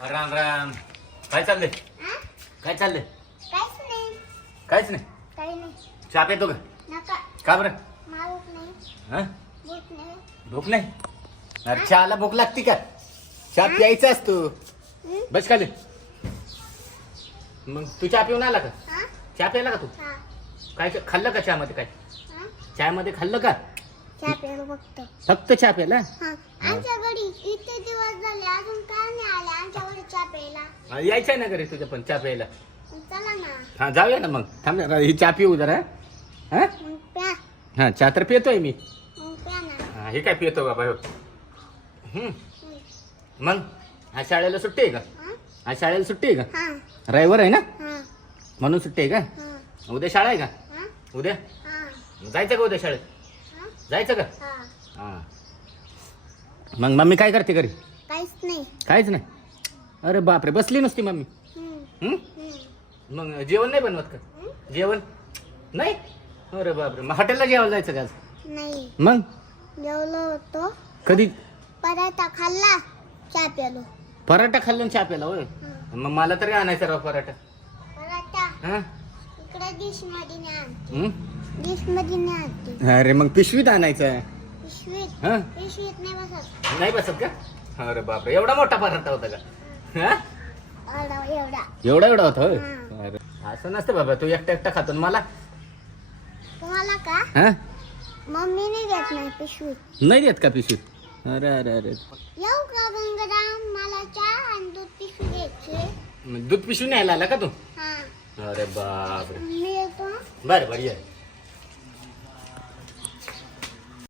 राम राम. काय चाललंय? काय चाललंय? काहीच नाही. काहीच नाही? काही नाही. चहा पितो का? नका. का बरं? भूक नाही. हा? भूक नाही. भूक नाही? अरे चहाला भूक लागते का? चहा प्यायचा असतो. हं? बस खाली. मग तू चहा पिऊन आला का? हा? चहा प्यायला का तू? हा. काय खाल्लं का चहामध्ये काय? हा? चहामध्ये खाल्लं का? चहा प्यायला बघतो फक्त चहा प्यायला? हा. आमच्या घरी इतके दिवस झाले अजून काय नाही आले आमच्या घरी चहा प्यायला हा, यायचंय ना घरी तुझ्या पण चहा प्यायला. चला ना. हा जाऊया ना मग. थांब ही चहा पिऊ जरा. हा? मग प्या. हा चहा तर पितोय मी. मग प्या ना. हा, हे काय पितो बाबा हो हम्म. हं. मग आज शाळेला सुट्टी आहे का? हा? आज शाळेला सुट्टी आहे का? हा. रविवार आहे ना? हा. म्हणून सुट्टी आहे का? हा. उद्या शाळा आहे का? हा? उद्या? हा. जायचं का उद्या शाळेत? हा? जायचं का? हा. हा. मग मम्मी काय करते घरी? काहीच नाही. काहीच नाही. अरे बापरे बसली नुसती मम्मी. हं. मग जेवण नाही बनवत का? जेवण? नाही? अरे बापरे मग हॉटेलला जेवायला जायचं का आज? नाही. मग? जेवलो होतो. कधी? पराठा खाल्ला चहा प्यालो. पराठा खाल्लं आणि चहा प्याला होय? हं. मग मला तरी आणायचा राव पराठा. पराठा? हा? इकडे डिशमध्ये नाही आणते. हम्म? डिशमध्ये नाही आणते. अरे मग पिशवीत आणायचं पिशवीत? हा? पिशवीत नाही बसत. नाही बसत का? अरे बापरे एवढा मोठा पराठा होता का? एवढा एवढा. एवढा होता होय? हा. अरे. असं नसतं बाबा तू एकटा एकटा खातो मला. तुम्हाला का? हा? मम्मी नाही देत नाही पिशवीत नाही देत का पिशवीत अरे अरे अरे. येऊ का गंगाराम? मला चहा आणि दूध पिशवी घ्यायची दूध पिशवी न्यायला आला का तू? हा. अरे बापरे. मी येतो. बरं बरं ये.